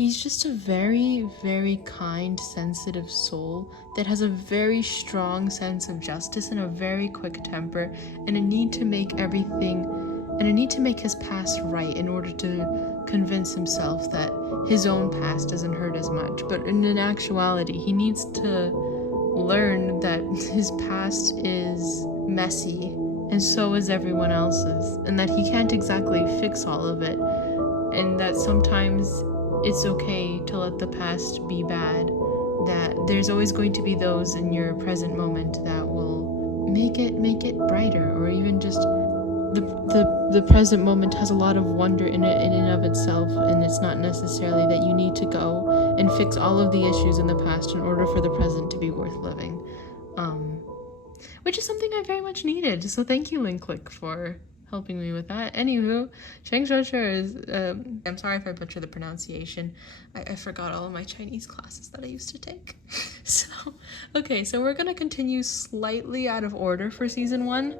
He's just a very, very kind, sensitive soul that has a very strong sense of justice and a very quick temper, and a need to make his past right in order to convince himself that his own past doesn't hurt as much. But in actuality, he needs to learn that his past is messy, and so is everyone else's, and that he can't exactly fix all of it, and that sometimes it's okay to let the past be bad, that there's always going to be those in your present moment that will make it brighter, or even just the present moment has a lot of wonder in it in and of itself, and it's not necessarily that you need to go and fix all of the issues in the past in order for the present to be worth living, which is something I very much needed. So thank you, Linklick, for helping me with that. Anywho, Cheng is, I'm sorry if I butcher the pronunciation. I forgot all of my Chinese classes that I used to take. So we're gonna continue slightly out of order for season 1.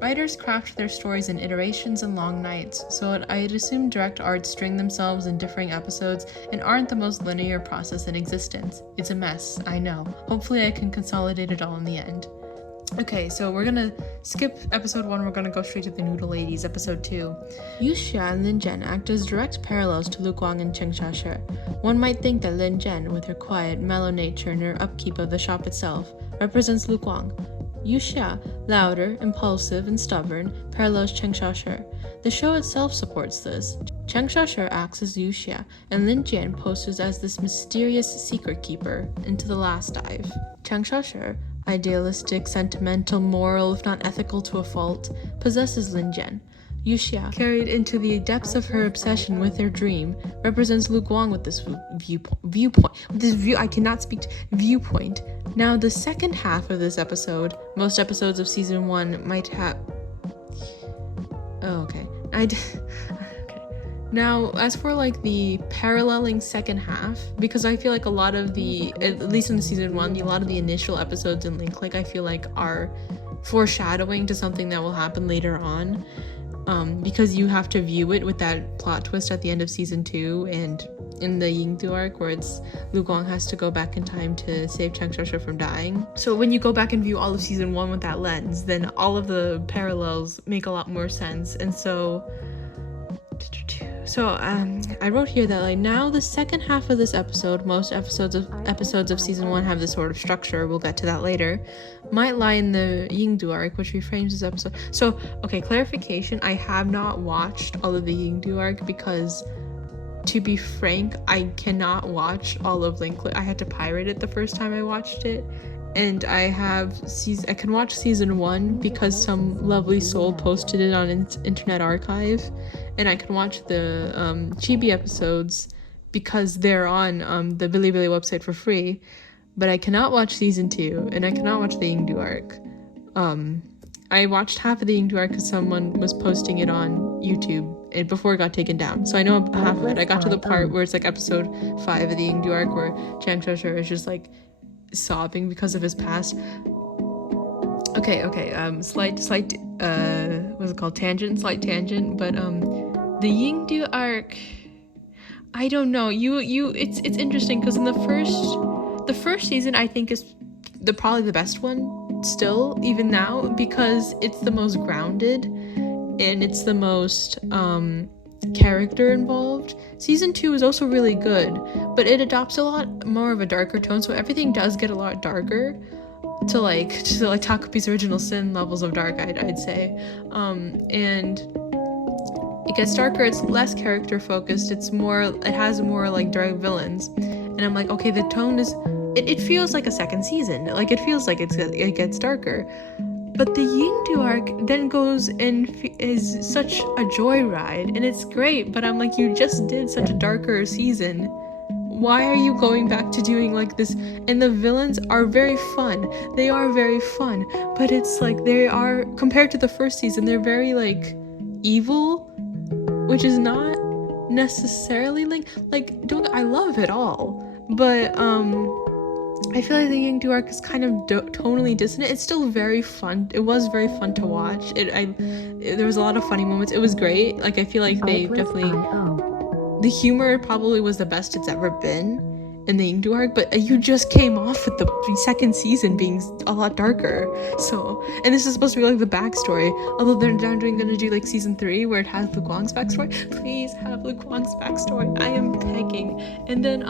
Writers craft their stories in iterations and long nights, so I'd assume direct arts string themselves in differing episodes and aren't the most linear process in existence. It's a mess, I know. Hopefully I can consolidate it all in the end. Okay, so we're gonna skip episode 1, we're gonna go straight to the Noodle Ladies, episode 2. Yu Xia and Lin Zhen act as direct parallels to Lu Guang and Cheng Xiaoshi. One might think that Lin Zhen, with her quiet, mellow nature and her upkeep of the shop itself, represents Lu Guang. Yu Xia, louder, impulsive, and stubborn, parallels Cheng Xiaoshi. The show itself supports this. Cheng Xiaoshi acts as Yu Xia, and Lin Jian poses as this mysterious secret keeper into the last dive. Cheng Xiaoshi, idealistic, sentimental, moral, if not ethical to a fault, possesses Lin Jian. Yu Xia, carried into the depths of her obsession with her dream, represents Lu Guang with this viewpoint. Now, the second half of this episode, most episodes of season 1 might have... Oh, okay. Now, as for like the paralleling second half, because I feel like a lot of the, at least in the season 1, a lot of the initial episodes in Link, I feel like are foreshadowing to something that will happen later on, because you have to view it with that plot twist at the end of season 2 and in the Yingdu arc where it's Lu Guang has to go back in time to save Cheng Xiaoshi from dying. So when you go back and view all of season 1 with that lens, then all of the parallels make a lot more sense. And so I wrote here that like now the second half of this episode, most episodes of season 1 have this sort of structure, we'll get to that later, might lie in the Yingdu arc, which reframes this episode. So, okay, clarification, I have not watched all of the Yingdu arc because, to be frank, I cannot watch all of Link. I had to pirate it the first time I watched it, and I can watch season 1 because some lovely soul posted it on Internet Archive, and I can watch the Chibi episodes because they're on the Bilibili website for free, but I cannot watch season 2, and I cannot watch the Yingdu arc. I watched half of the Yingdu arc because someone was posting it on YouTube and before it got taken down, so I know half of it. I got to the part where it's like episode 5 of the Yingdu arc where Cheng Xiaoshi is just like sobbing because of his past. Slight what's it called, slight tangent, but the Yingdu arc, I don't know, it's interesting because in the first season I think is probably the best one still, even now, because it's the most grounded and it's the most character involved. Season 2 is also really good, but it adopts a lot more of a darker tone, so everything does get a lot darker to Takupi's Original Sin levels of dark, I'd say. And it gets darker, it's less character focused, it has more like dark villains, and I'm like, okay, the tone is, it feels like a second season, like it feels like it gets darker. But the Yingdu arc then goes and is such a joyride, and it's great, but I'm like, you just did such a darker season. Why are you going back to doing like this? And the villains are very fun. They are very fun, but it's like they are, compared to the first season, they're very like evil, which is not necessarily I love it all, but I feel like the Yingdu arc is kind of tonally dissonant. It's still very fun. It was very fun to watch. There was a lot of funny moments. It was great. Like, I feel like they definitely the humor probably was the best it's ever been in the Yingdu arc, but you just came off with the second season being a lot darker. So, and this is supposed to be like the backstory, although they're now gonna do like season 3 where it has Luke Wang's backstory. Please have Luke Wang's backstory. I am begging. And then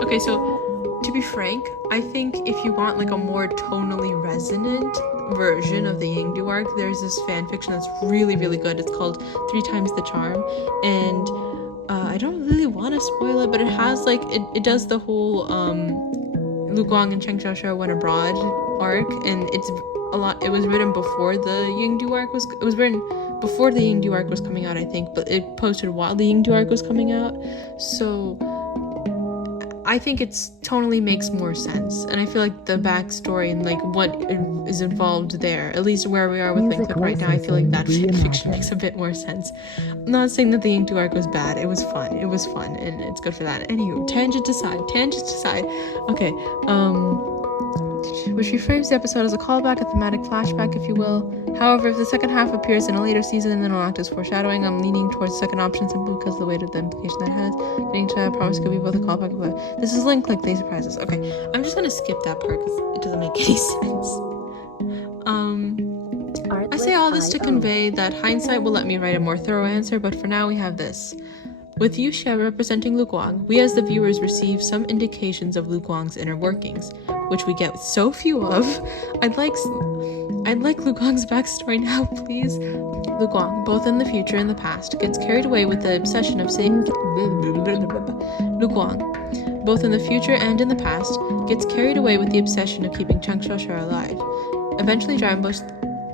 okay, so to be frank, I think if you want like a more tonally resonant version of the Yingdu arc, there's this fanfiction that's really, really good. It's called 3 Times the Charm, and I don't really want to spoil it, but it has like it does the whole Lu Guang and Cheng Xiaoshi went abroad arc, and it's a lot. It was written before the Yingdu arc was. It was written before the Yingdu arc was coming out, I think, but it posted while the Yingdu arc was coming out. So I think it's tonally makes more sense, and I feel like the backstory and like what is involved there, at least where we are with Link right now, I feel like that fiction makes a bit more sense. I'm not saying that the Yingdu arc was bad. It was fun, and it's good for that. Anywho, tangent aside. Okay, which reframes the episode as a callback, a thematic flashback, if you will. However, if the second half appears in a later season and then will act as foreshadowing, I'm leaning towards the second option simply because of the weight of the implication that has. Getting to that promise could be both a callback and this is Link, like they surprise us. Okay, I'm just gonna skip that part because it doesn't make any sense. I say all this to convey that hindsight will let me write a more thorough answer, but for now we have this. With Yuxia representing Lu Guang, we as the viewers receive some indications of Lu Guang's inner workings, which we get so few of. I'd like Lu Guang's backstory now, please. Lu Guang, both in the future and the past, gets carried away with the obsession of saying Lu Guang, both in the future and in the past, gets carried away with the obsession of keeping Cheng Xiaoshi alive. Eventually driving both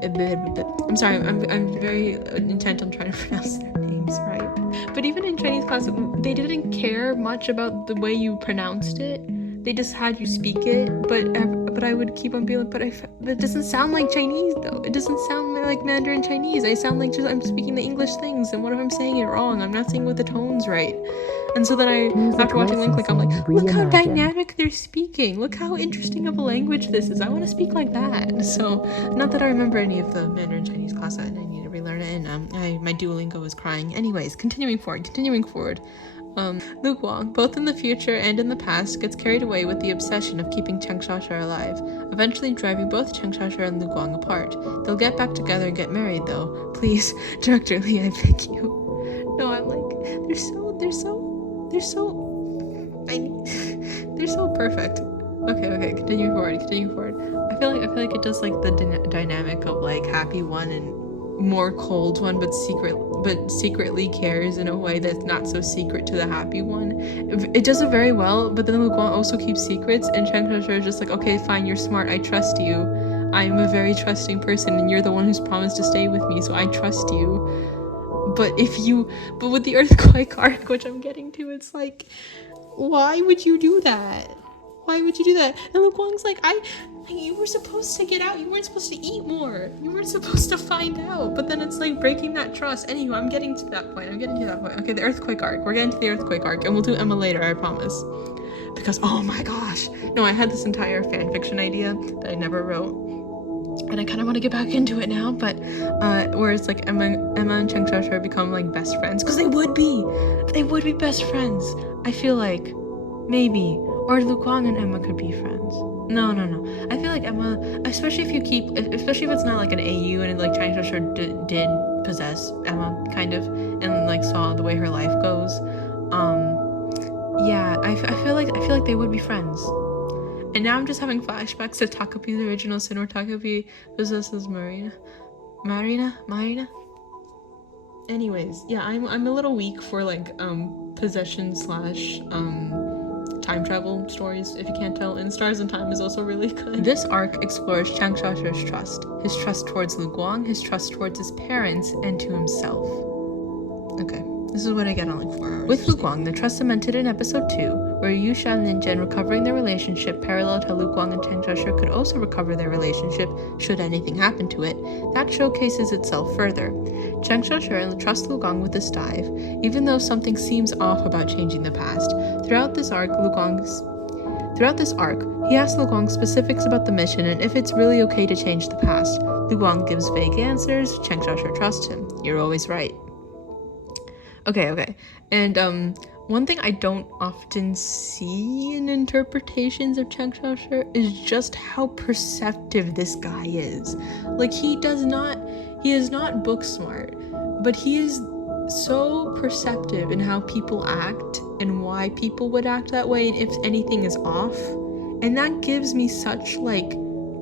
I'm sorry, I'm very intent on trying to pronounce their names right. But even in Chinese class, they didn't care much about the way you pronounced it. They just had you speak it, but I would keep on being like, but it doesn't sound like Chinese though. It doesn't sound like Mandarin Chinese. I sound like just I'm speaking the English things, and what if I'm saying it wrong? I'm not saying with the tones right. And so then after watching Link, like I'm like, look how dynamic they're speaking. Look how interesting of a language this is. I want to speak like that. So not that I remember any of the Mandarin Chinese class, and I need to relearn it. And my Duolingo was crying. Anyways, continuing forward. Lu Guang, both in the future and in the past, gets carried away with the obsession of keeping Cheng Xiaoshi alive, eventually driving both Cheng Xiaoshi and Lu Guang apart. They'll get back together and get married, though. Please, Director Lee, I beg you. No, I'm like, they're so perfect. Okay, continue forward. I feel like it does like the dynamic of like happy one and more cold one, but secretly cares in a way that's not so secret to the happy one. It does it very well, but then Lu Guang also keeps secrets, and Cheng Xiaoshi is just like, okay, fine, you're smart, I trust you. I'm a very trusting person, and you're the one who's promised to stay with me, so I trust you. But with the earthquake arc, which I'm getting to, it's like, why would you do that? And Lu Guang's like, you were supposed to get out. You weren't supposed to eat more. You weren't supposed to find out. But then it's like breaking that trust. Anyway, I'm getting to that point. Okay, the earthquake arc. We're getting to the earthquake arc, and we'll do Emma later, I promise. Because, oh my gosh. No, I had this entire fanfiction idea that I never wrote. And I kind of want to get back into it now, but where it's like Emma and Cheng Xiaoshi become like best friends. Because they would be best friends. I feel like, maybe. Or Lu Guang and Emma could be friends. No. I feel like Emma, especially if it's not like an AU and like Cheng Xiaoshi did possess Emma kind of, and like saw the way her life goes. Yeah, I feel like they would be friends. And now I'm just having flashbacks to Takapi's original sin where Takapi possesses Marina. Anyways, yeah, I'm a little weak for like possession / time travel stories, if you can't tell, and Stars in Time is also really good. This arc explores Cheng Xiaoshi's trust. His trust towards Lu Guang, his trust towards his parents, and to himself. Okay, this is what I get on like 4 hours. With Lu Guang, the trust cemented in episode 2, where Yuxia and Ninjin recovering their relationship paralleled how Lu Guang and Cheng Xiaoshi could also recover their relationship should anything happen to it. That showcases itself further. Cheng Xiaoshi trusts Lu Guang with this dive, even though something seems off about changing the past. Throughout this arc, he asks Lu Guang specifics about the mission and if it's really okay to change the past. Lu Guang gives vague answers. Cheng Xiaoshi trusts him. You're always right. Okay. And One thing I don't often see in interpretations of Cheng Xiaoshi is just how perceptive this guy is. Like, he is not book smart, but he is so perceptive in how people act and why people would act that way and if anything is off. And that gives me such, like,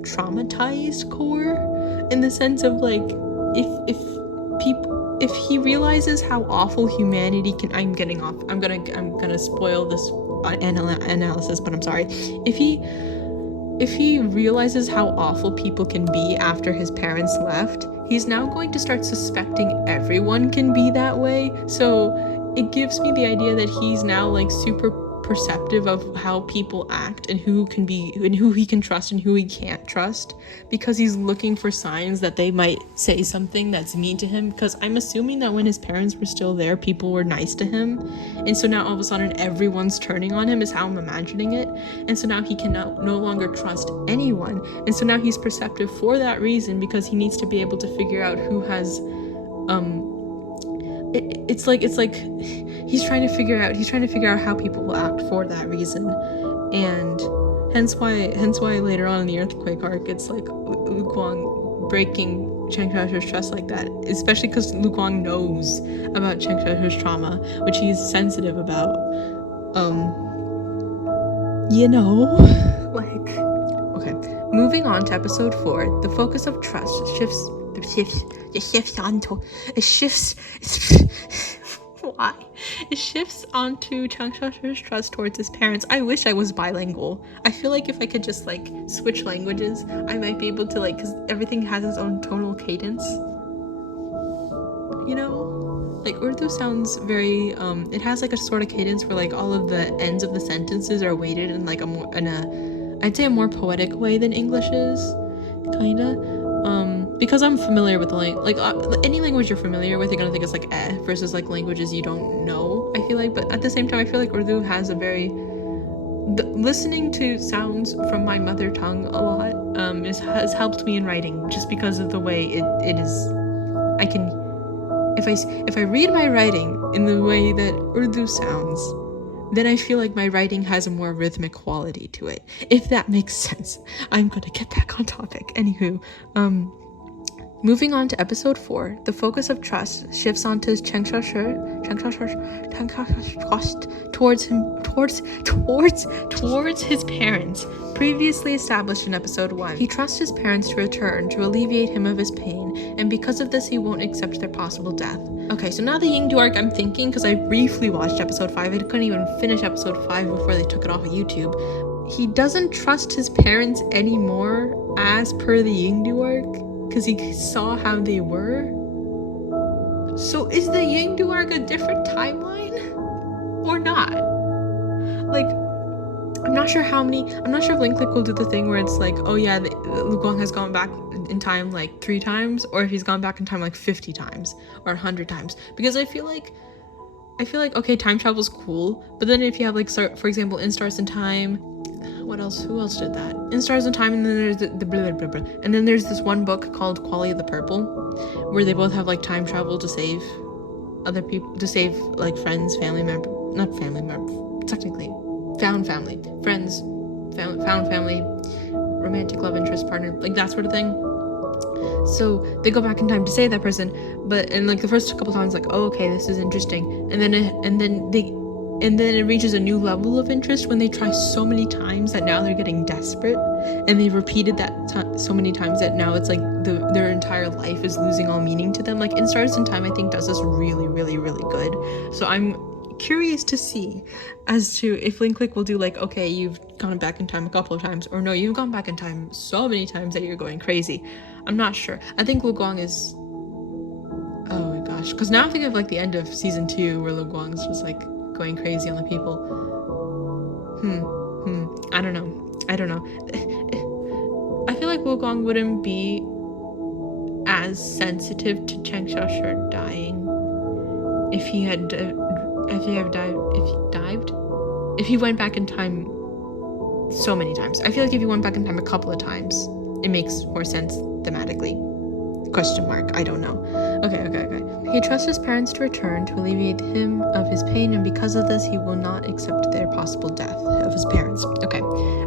traumatized core, in the sense of, like, if he realizes how awful humanity can, I'm gonna spoil this analysis, but I'm sorry. If he realizes how awful people can be after his parents left, he's now going to start suspecting everyone can be that way. So it gives me the idea that he's now, like, super perceptive of how people act and who he can trust and who he can't trust, because he's looking for signs that they might say something that's mean to him, because I'm assuming that when his parents were still there, people were nice to him, and so now all of a sudden everyone's turning on him, is how I'm imagining it, and so now he can no longer trust anyone, and so now he's perceptive for that reason, because he needs to be able to figure out who has it's like he's trying to figure out how people will act for that reason. And hence why later on in the earthquake arc, it's like Lu Guang breaking Cheng Xiaoshi's trust like that, especially because Lu Guang knows about Cheng Xiaoshi's trauma, which he's sensitive about. Like, okay, moving on to episode 4, the focus of trust shifts onto Cheng Xiaoshi's trust towards his parents. I wish I was bilingual. I feel like if I could just, like, switch languages, I might be able to, like, because everything has its own tonal cadence, you know? Like, Urdu sounds very, it has, like, a sort of cadence where, like, all of the ends of the sentences are weighted in, like, I'd say a more poetic way than English is, kinda. Because I'm familiar with any language you're familiar with, you're gonna think it's like versus, like, languages you don't know, I feel like. But at the same time, I feel like Urdu has a very listening to sounds from my mother tongue a lot has helped me in writing, just because of the way it is. I can, if I read my writing in the way that Urdu sounds, then I feel like my writing has a more rhythmic quality to it, if that makes sense. I'm gonna get back on topic. Anywho, moving on to episode 4, the focus of trust shifts onto Cheng Xiaoshi towards his parents, previously established in episode 1. He trusts his parents to return to alleviate him of his pain, and because of this, he won't accept their possible death. Okay, so now the Yingdu arc, I'm thinking, because I briefly watched episode 5, I couldn't even finish episode 5 before they took it off of YouTube. He doesn't trust his parents anymore as per the Yingdu arc, because he saw how they were. So is the Yingdu arc a different timeline? Or not? Like, I'm not sure if Link Click will do the thing where it's like, oh yeah, Lu Guang has gone back in time like 3 times, or if he's gone back in time like 50 times or 100 times. Because I feel like, okay, time travel's cool, but then if you have, like, for example, In Stars in Time, who else did that? In Stars in Time, and then there's and then there's this one book called Quality of the Purple, where they both have, like, time travel to save other people, to save, like, friends, technically found family, friends, found family, romantic love interest, partner, like that sort of thing. So they go back in time to save that person, but in, like, the first couple times, like, oh, okay, this is interesting, and then it reaches a new level of interest when they try so many times that now they're getting desperate, and they've repeated that so many times that now it's like their entire life is losing all meaning to them. Like, In Stars in Time, I think, does this really, really, really good. So I'm curious to see as to if Link Click will do, like, okay, you've gone back in time a couple of times, or no, you've gone back in time so many times that you're going crazy. I'm not sure. I think Lu Guang is, oh my gosh, because now I'm thinking of, like, the end of season 2 where Lu Guang is just, like, going crazy on the people. I don't know. I feel like Lu Guang wouldn't be as sensitive to Cheng Xiaoshi dying if he went back in time so many times. I feel like if he went back in time a couple of times, it makes more sense thematically. Question mark. I don't know. Okay. He trusts his parents to return to alleviate him of his pain, and because of this, he will not accept their possible death of his parents. Okay.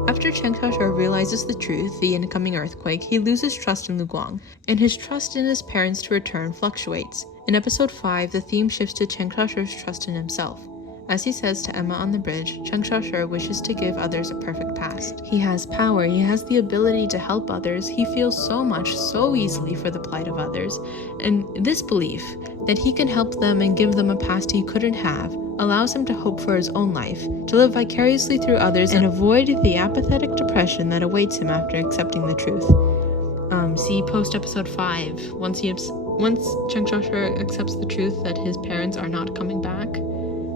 After Cheng Xiaoshi realizes the truth, the incoming earthquake, he loses trust in Lu Guang, and his trust in his parents to return fluctuates. In episode 5, the theme shifts to Cheng Xiaoshi's trust in himself. As he says to Emma on the bridge, Cheng Xiaoshi wishes to give others a perfect past. He has power, he has the ability to help others, he feels so much, so easily for the plight of others, and this belief that he can help them and give them a past he couldn't have allows him to hope for his own life, to live vicariously through others and avoid the apathetic depression that awaits him after accepting the truth. See post episode 5, once Cheng Xiaoshi accepts the truth that his parents are not coming back.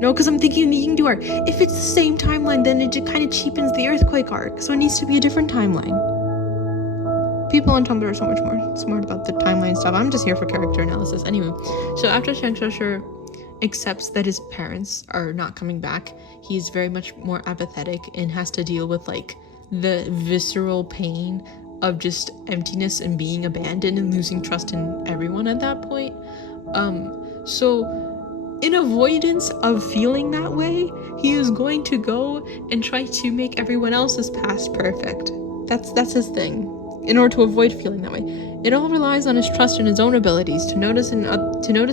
No, because I'm thinking in the Yingdu arc. If it's the same timeline, then it kind of cheapens the earthquake arc. So it needs to be a different timeline. People on Tumblr are so much more smart about the timeline stuff. I'm just here for character analysis. Anyway, so after Cheng Xiaoshi accepts that his parents are not coming back, he's very much more apathetic and has to deal with like the visceral pain of just emptiness and being abandoned and losing trust in everyone at that point. So in avoidance of feeling that way, he is going to go and try to make everyone else's past perfect. That's his thing, in order to avoid feeling that way. It all relies on his trust in his own abilities to notice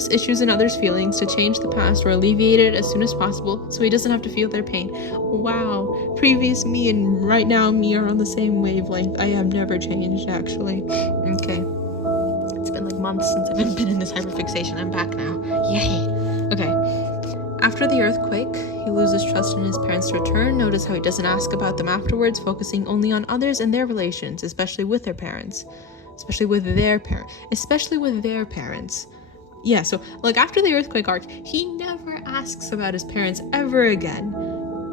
issues in others' feelings, to change the past or alleviate it as soon as possible so he doesn't have to feel their pain. Wow, previous me and right now me are on the same wavelength. I have never changed, actually. Okay. It's been like months since I've been in this hyperfixation. I'm back now. Yay! Okay. After the earthquake, he loses trust in his parents to return. Notice how he doesn't ask about them afterwards, focusing only on others and their relations, especially with their parents. Yeah, so like after the earthquake arc, he never asks about his parents ever again.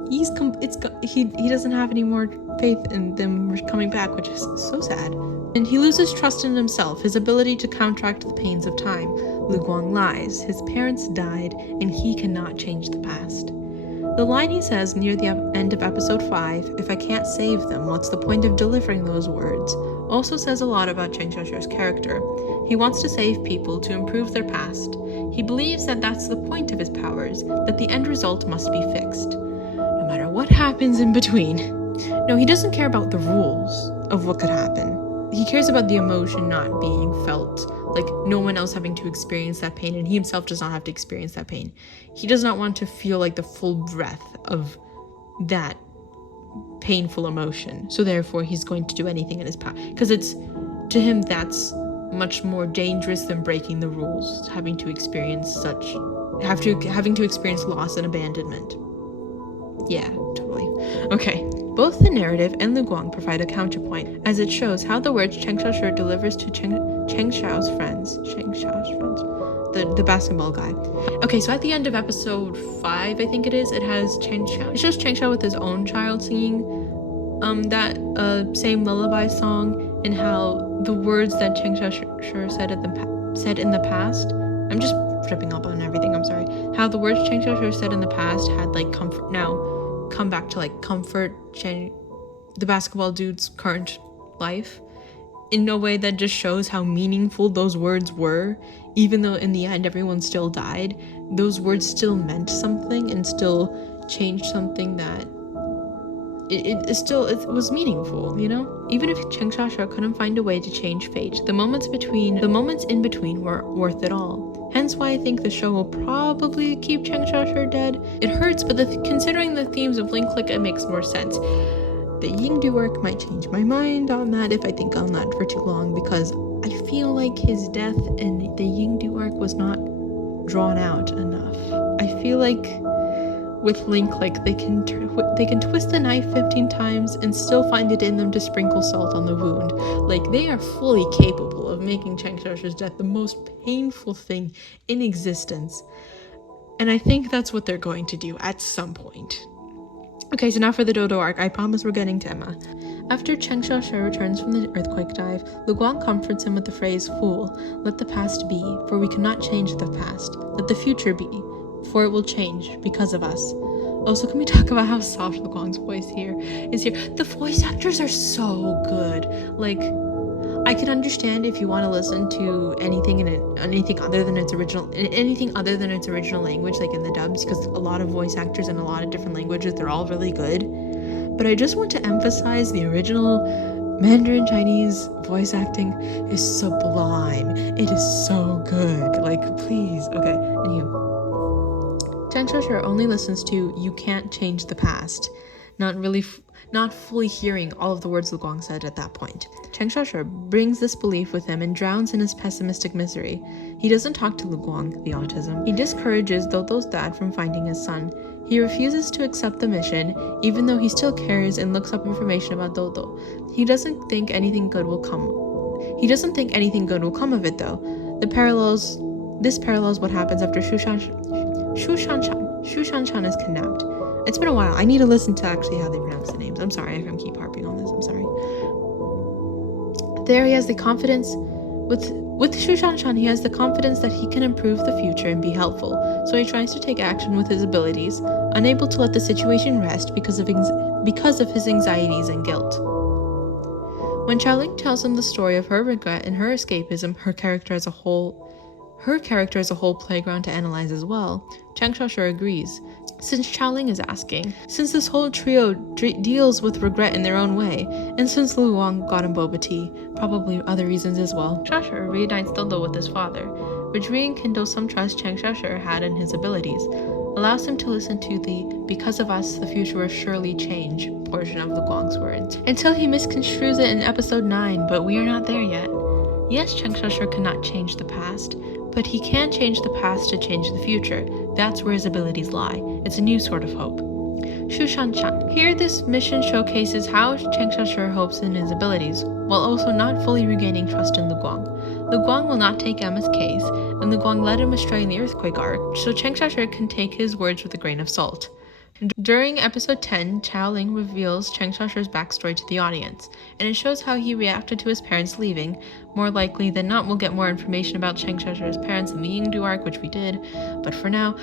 He doesn't have any more faith in them coming back, which is so sad. And he loses trust in himself, his ability to counteract the pains of time. Lu Guang lies. His parents died, and he cannot change the past. The line he says near the end of episode 5, "If I can't save them, what's the point of delivering those words?" also says a lot about Cheng Xiaoshi's character. He wants to save people, to improve their past. He believes that that's the point of his powers, that the end result must be fixed, no matter what happens in between. No, he doesn't care about the rules of what could happen. He cares about the emotion not being felt, like no one else having to experience that pain, and he himself does not have to experience that pain. He does not want to feel like the full breadth of that painful emotion, so therefore he's going to do anything in his power, because it's, to him, that's much more dangerous than breaking the rules, having to experience loss and abandonment. Yeah, totally. Okay. Both the narrative and Lu Guang provide a counterpoint, as it shows how the words Cheng Xiaoshi delivers to Cheng Xiao's friends, the basketball guy. Okay, so at the end of episode 5, I think it is, it has Cheng Xiao. It shows Cheng Xiao with his own child singing that same lullaby song, and how the words that Cheng Xiao said in the past. I'm just tripping up on everything. I'm sorry. How the words Cheng Xiao said in the past had like comfort now. Come back to like comfort the basketball dude's current life in a way that just shows how meaningful those words were. Even though in the end everyone still died, those words still meant something and still changed something that it was meaningful, you know? Even if Cheng Xiaoshi couldn't find a way to change fate, the moments in between were worth it all. Hence why I think the show will probably keep Cheng Xiaoshi dead. It hurts, but considering the themes of Link Click, it makes more sense. The Yingdu work might change my mind on that if I think on that for too long, because I feel like his death in the Yingdu arc was not drawn out enough. I feel like with Link Click, they can twist the knife 15 times and still find it in them to sprinkle salt on the wound. Like, they are fully capable of making Cheng Xiaoshi's death the most painful thing in existence. And I think that's what they're going to do at some point. Okay, so now for the Dodo arc. I promise we're getting to Emma. After Cheng Xiaoshi returns from the earthquake dive, Lu Guang comforts him with the phrase, "Fool, let the past be, for we cannot change the past. Let the future be, for it will change because of us." Also, can we talk about how soft Lu Guang's voice is here? The voice actors are so good. Like, I can understand if you want to listen to anything other than its original language, like in the dubs, because a lot of voice actors in a lot of different languages, they're all really good. But I just want to emphasize the original Mandarin Chinese voice acting is sublime. It is so good. Like, please. Okay, anywho. Cheng Xiaoshi only listens to "you can't change the past," not fully hearing all of the words Lu Guang said at that point. Cheng Xiaoshi brings this belief with him and drowns in his pessimistic misery. He doesn't talk to Lu Guang, the autism. He discourages Dodo's dad from finding his son. He refuses to accept the mission, even though he still cares and looks up information about Dodo. He doesn't think anything good will come of it, though. This parallels what happens after Shu Shanshan is kidnapped. It's been a while. I need to listen to actually how they pronounce the names. I'm sorry if I keep harping on this. I'm sorry. There he has the confidence. With Shu Shanshan, he has the confidence that he can improve the future and be helpful, so he tries to take action with his abilities, unable to let the situation rest because of his anxieties and guilt. When Xiaoling tells him the story of her regret and her escapism, her character as a whole playground to analyze as well, Cheng Xiaoshi agrees. Since Xiaoling is asking, since this whole trio deals with regret in their own way, and since Lu Wang got him boba tea, probably other reasons as well, Xiaoshi reunites Dodo with his father, which rekindles some trust Cheng Xiaoshi had in his abilities, allows him to listen to the "because of us, the future will surely change" portion of Lu Guang's words, until he misconstrues it in episode 9, but we are not there yet. Yes, Cheng Xiaoshi cannot change the past, but he can change the past to change the future. That's where his abilities lie. It's a new sort of hope. Shu Shanshan. Here, this mission showcases how Cheng Xiaoshi hopes in his abilities, while also not fully regaining trust in Lu Guang. Lu Guang will not take Emma's case, and Lu Guang led him astray in the earthquake arc, so Cheng Xiaoshi can take his words with a grain of salt. During episode 10, Xiaoling reveals Cheng Xiaoshi's backstory to the audience, and it shows how he reacted to his parents leaving. More likely than not, we'll get more information about Cheng Xiaoshi's parents in the Yingdu arc, which we did, but for now...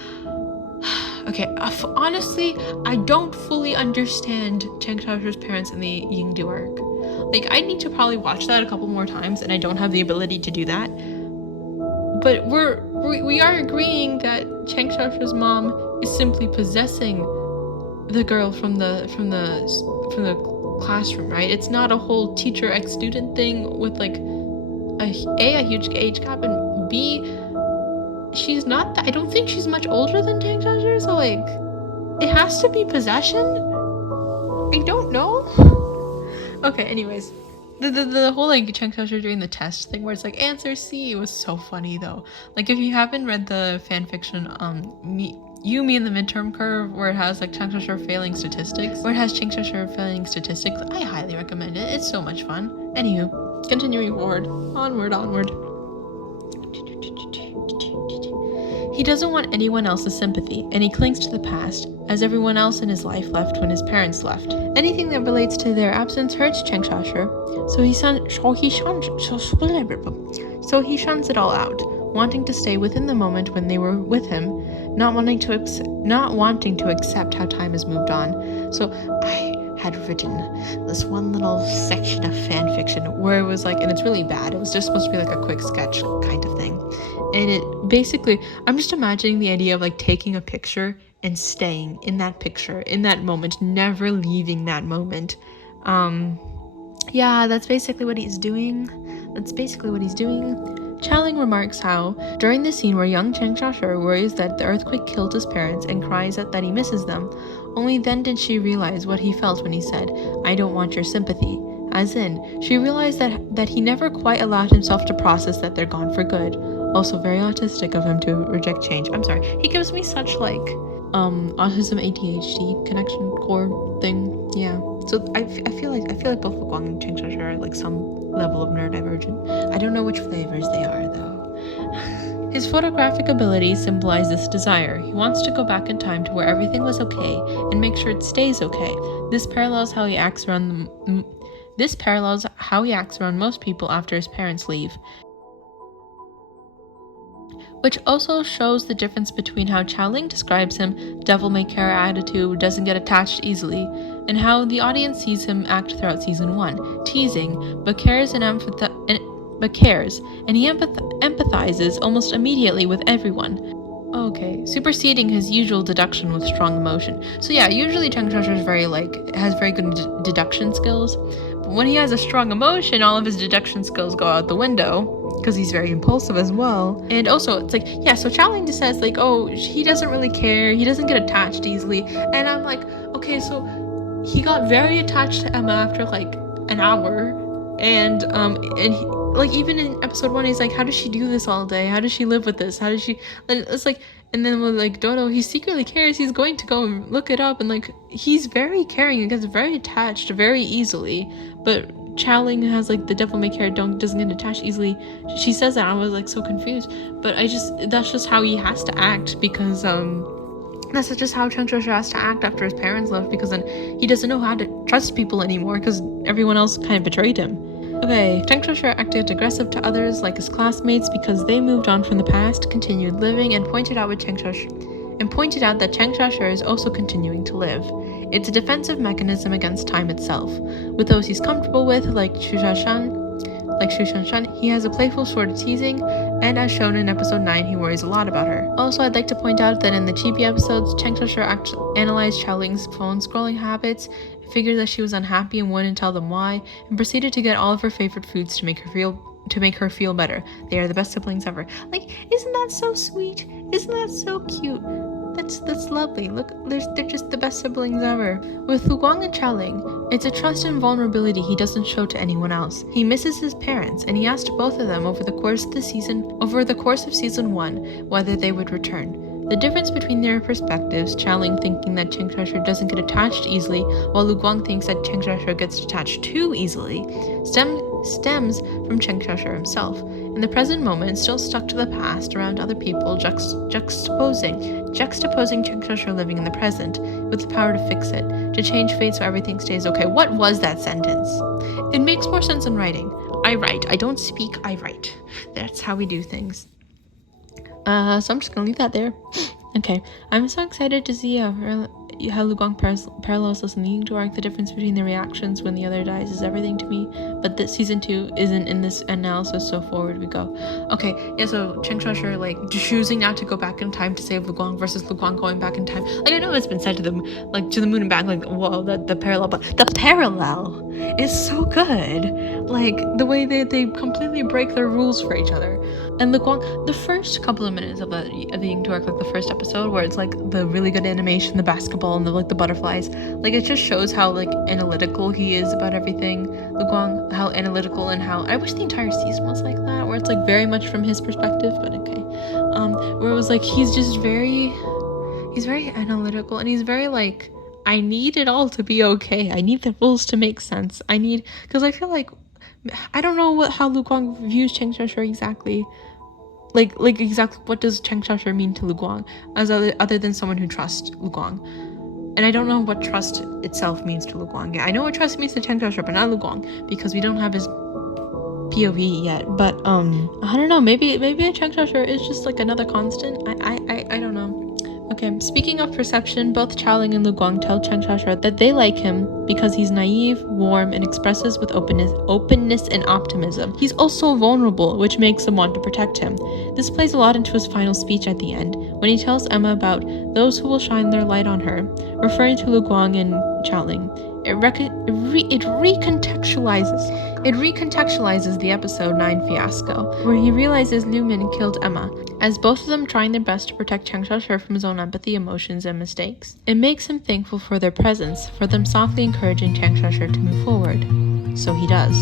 Okay, honestly, I don't fully understand Cheng Xiaoshi's parents in the Yingdu arc. Like, I need to probably watch that a couple more times, and I don't have the ability to do that. But we are agreeing that Cheng Xiaoshi's mom is simply possessing the girl from the classroom, right? It's not a whole teacher ex student thing with like a huge age gap, and B, she's not I don't think she's much older than Cheng Xiaoshi, so like it has to be possession. I don't know. Okay, anyways. The whole like Cheng Xiaoshi doing the test thing where it's like answer C was so funny though. Like if you haven't read the fanfiction me and the midterm curve where it has like Cheng Xiaoshi failing statistics, I highly recommend it. It's so much fun. Anywho, continuing forward. Onward. He doesn't want anyone else's sympathy, and he clings to the past, as everyone else in his life left when his parents left. Anything that relates to their absence hurts Cheng Xiaoshi, so he shuns it all out, wanting to stay within the moment when they were with him, not wanting to accept how time has moved on. So I had written this one little section of fan fiction where it was like, and it's really bad, it was just supposed to be like a quick sketch kind of thing, and it basically, I'm just imagining the idea of like taking a picture and staying in that picture, in that moment, never leaving that moment. Yeah, that's basically what he's doing. Xiaoling remarks how, during the scene where young Cheng Xiaoshi worries that the earthquake killed his parents and cries out that he misses them, only then did she realize what he felt when he said, "I don't want your sympathy." As in, she realized that he never quite allowed himself to process that they're gone for good. Also very autistic of him to reject change. I'm sorry, he gives me such like autism ADHD connection core thing. Yeah. So I feel like both Lu Guang and Cheng Xiaoshi are like some level of neurodivergent. I don't know which flavors they are though. His photographic abilities symbolize this desire. He wants to go back in time to where everything was okay and make sure it stays okay. This parallels how he acts around most people after his parents leave, which also shows the difference between how Xiaoling describes him, devil-may-care attitude, doesn't get attached easily, and how the audience sees him act throughout season 1, teasing, but cares and he empathizes almost immediately with everyone. Okay, superseding his usual deduction with strong emotion. So yeah, usually Cheng Xiaoshi has very good deduction skills, but when he has a strong emotion, all of his deduction skills go out the window, because he's very impulsive as well. And also, it's like, yeah, so Chaoling just says, like, oh, he doesn't really care, he doesn't get attached easily, and I'm like, okay, so he got very attached to Emma after, like, an hour, and he, like, even in episode 1, he's like, how does she do this all day? How does she live with this? How does she... And it's like... And then with, like, Dodo, he secretly cares. He's going to go and look it up. And, like, he's very caring and gets very attached very easily. But Chaoling has, like, the devil may care, doesn't get attached easily. She says that. I was, like, so confused. But that's just how he has to act, because, that's just how Cheng Xiaoshi has to act after his parents left, because then he doesn't know how to trust people anymore, because everyone else kind of betrayed him. Okay, Cheng Xiaoshi acted aggressive to others, like his classmates, because they moved on from the past, continued living, and pointed out that Cheng Xiaoshi is also continuing to live. It's a defensive mechanism against time itself. With those he's comfortable with, like Shu Shanshan, he has a playful sort of teasing, and as shown in episode 9, he worries a lot about her. Also, I'd like to point out that in the chibi episodes, Cheng Xiaoshi analyzed Chaoling's phone scrolling habits, figured that she was unhappy and wouldn't tell them why, and proceeded to get all of her favorite foods to make her feel better. They are the best siblings ever. Like, isn't that so sweet? Isn't that so cute? That's lovely. Look, they're just the best siblings ever. With Lu Guang and Chaoling, it's a trust and vulnerability he doesn't show to anyone else. He misses his parents, and he asked both of them over the course of season 1 whether they would return. The difference between their perspectives, Chaoling thinking that Cheng Xiaoshi doesn't get attached easily, while Lu Guang thinks that Cheng Xiaoshi gets attached too easily, stems from Cheng Xiaoshi himself. In the present moment, still stuck to the past around other people, juxtaposing Cheng Xiaoshi living in the present, with the power to fix it, to change fate so everything stays okay. What was that sentence? It makes more sense in writing. I write. I don't speak, I write. That's how we do things. So I'm just gonna leave that there. Okay, I'm so excited to see how Lu Guang parallels us in the Yingdu arc. The difference between the reactions when the other dies is everything to me, but that season 2 isn't in this analysis, so forward we go. Okay, yeah, so Cheng Xiaoshi, like, choosing not to go back in time to save Lu Guang versus Lu Guang going back in time. Like, I know it's been said to them, like, to the moon and back, like, whoa, the parallel, but the parallel is so good. Like, the way they completely break their rules for each other. And Lu Guang, the first couple of minutes of the Yingdu arc, like the first episode, where it's like the really good animation, the basketball, and the butterflies, like, it just shows how, like, analytical he is about everything. Lu Guang, how analytical, and how I wish the entire season was like that, where it's like very much from his perspective, but okay. Where it was like he's very analytical, and he's very like, I need it all to be okay. I need the rules to make sense. Because I feel like, I don't know how Lu Guang views Cheng Xiaoshi exactly. Like exactly what does Cheng Xiaoshi mean to Lu Guang, as other than someone who trusts Lu Guang. And I don't know what trust itself means to Lu Guang. Yeah, I know what trust means to Cheng Xiaoshi, but not Lu Guang, because we don't have his POV yet. But I don't know, maybe Cheng Xiaoshi is just like another constant. I don't know. Okay, speaking of perception, both Chaoling and Lu Guang tell Cheng Xiaoshi that they like him because he's naive, warm, and expresses with openness and optimism. He's also vulnerable, which makes them want to protect him. This plays a lot into his final speech at the end, when he tells Emma about those who will shine their light on her, referring to Lu Guang and Chaoling. It recontextualizes the episode 9 fiasco, where he realizes Liu Min killed Emma, as both of them trying their best to protect Cheng Xiaoshi from his own empathy, emotions, and mistakes. It makes him thankful for their presence, for them softly encouraging Cheng Xiaoshi to move forward. So he does.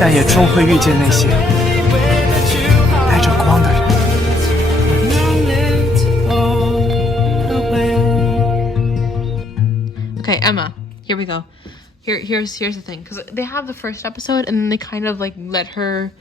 但也终会遇见那些带着光的人。Okay, Emma, here we go. Here's the thing, because they have the first episode, and then they kind of like let her,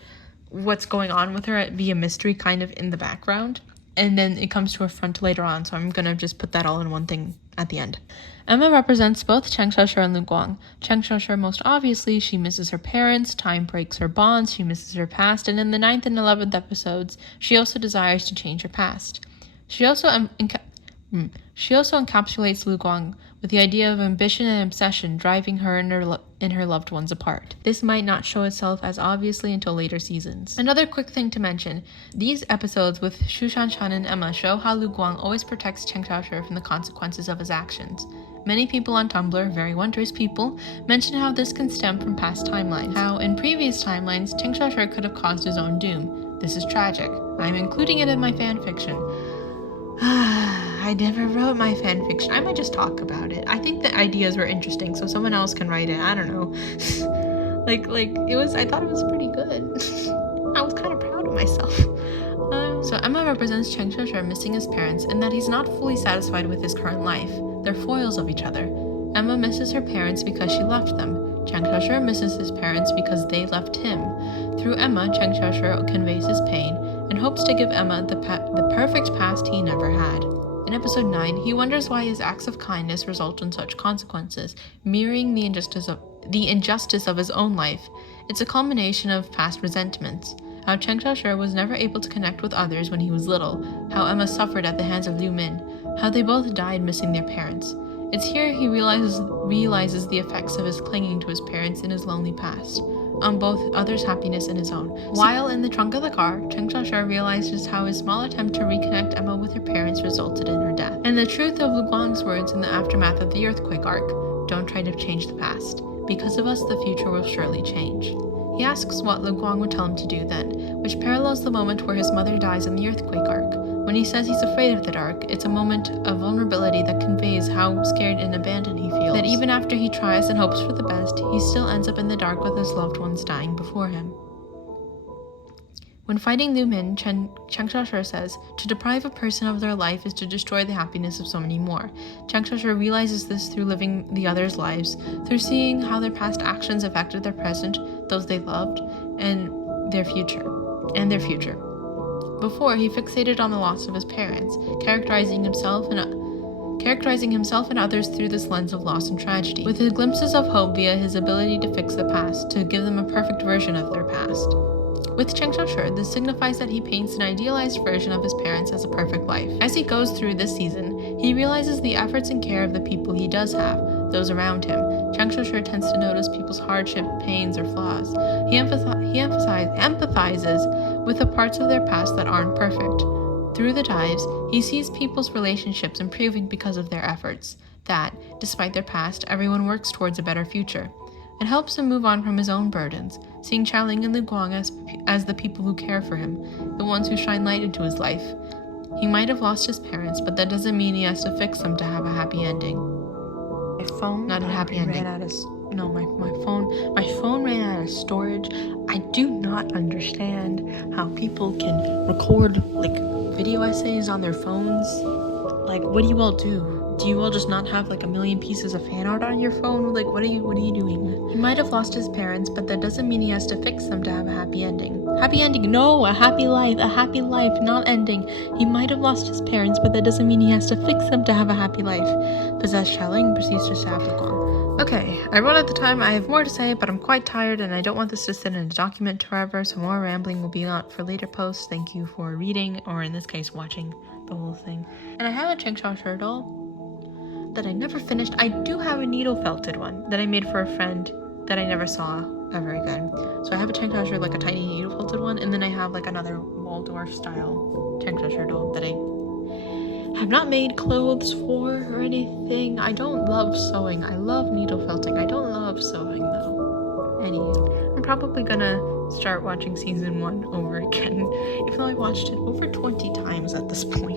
what's going on with her, be a mystery kind of in the background, and then it comes to her front later on. So I'm gonna just put that all in one thing at the end. Emma represents both Cheng Xiaoshi and Lu Guang. Cheng Xiaoshi, most obviously, she misses her parents, time breaks her bonds, she misses her past, and in the 9th and 11th episodes, she also desires to change her past. She also encapsulates Lu Guang with the idea of ambition and obsession driving her and her loved ones apart. This might not show itself as obviously until later seasons. Another quick thing to mention, these episodes with Xu Shanshan and Emma show how Lu Guang always protects Cheng Xiaoshi from the consequences of his actions. Many people on Tumblr, very wondrous people, mention how this can stem from past timelines. How in previous timelines, Cheng Xiaoshi could have caused his own doom. This is tragic. I'm including it in my fanfiction. I never wrote my fanfiction. I might just talk about it. I think the ideas were interesting, so someone else can write it. I don't know. I thought it was pretty good. I was kind of proud of myself. So Emma represents Cheng Xiaoshi missing his parents and that he's not fully satisfied with his current life. They're foils of each other. Emma misses her parents because she left them. Cheng Xiaoshi misses his parents because they left him. Through Emma, Cheng Xiaoshi conveys his pain and hopes to give Emma the perfect past he never had. In episode 9, he wonders why his acts of kindness result in such consequences, mirroring the injustice of his own life. It's a culmination of past resentments. How Cheng Xiaoshi was never able to connect with others when he was little, how Emma suffered at the hands of Liu Min, how they both died missing their parents. It's here he realizes the effects of his clinging to his parents in his lonely past, on both others' happiness and his own. While in the trunk of the car, Cheng Xiaoshi realizes how his small attempt to reconnect Emma with her parents resulted in her death. And the truth of Lu Guang's words in the aftermath of the earthquake arc, don't try to change the past. Because of us, the future will surely change. He asks what Lu Guang would tell him to do then, which parallels the moment where his mother dies in the earthquake arc. When he says he's afraid of the dark, it's a moment of vulnerability that conveys how scared and abandoned he feels. That even after he tries and hopes for the best, he still ends up in the dark with his loved ones dying before him. When fighting Liu Min, Cheng Xiaoshi says, to deprive a person of their life is to destroy the happiness of so many more. Cheng Xiaoshi realizes this through living the others' lives, through seeing how their past actions affected their present, those they loved, and their future. Before, he fixated on the loss of his parents, characterizing himself and others through this lens of loss and tragedy, with his glimpses of hope via his ability to fix the past, to give them a perfect version of their past. With Cheng Xiaoshi, this signifies that he paints an idealized version of his parents as a perfect life. As he goes through this season, he realizes the efforts and care of the people he does have, those around him. Cheng Xiaoshi tends to notice people's hardship, pains, or flaws. He empathizes with the parts of their past that aren't perfect. Through the dives, he sees people's relationships improving because of their efforts, that, despite their past, everyone works towards a better future. It helps him move on from his own burdens, seeing Xiaoling and Lu Guang as the people who care for him, the ones who shine light into his life. He might have lost his parents, but that doesn't mean he has to fix them to have a happy ending. My phone, not a happy ending. My phone ran out of storage. I do not understand how people can record video essays on their phones. What do you all do? Do you all just not have a million pieces of fan art on your phone? What are you doing? He might have lost his parents, but that doesn't mean he has to fix them to have a happy ending. Happy ending? No, a happy life, not ending. He might have lost his parents, but that doesn't mean he has to fix them to have a happy life. Possessed Xiaoling proceeds to stab Lu Guang. Okay, I wrote at the time, I have more to say, but I'm quite tired and I don't want this to sit in a document forever, so more rambling will be out for later posts. Thank you for reading, or in this case, watching the whole thing. And I have a Cheng Xiaoshi doll that I never finished. I do have a needle felted one that I made for a friend that I never saw ever again. So I have a Cheng Xiaoshi, a tiny needle felted one, and then I have another Waldorf style Cheng Xiaoshi doll that I have not made clothes for or anything. I don't love sewing. I love needle felting. I don't love sewing though. Anywho, I'm probably gonna start watching season 1 over again, even though I watched it over 20 times at this point.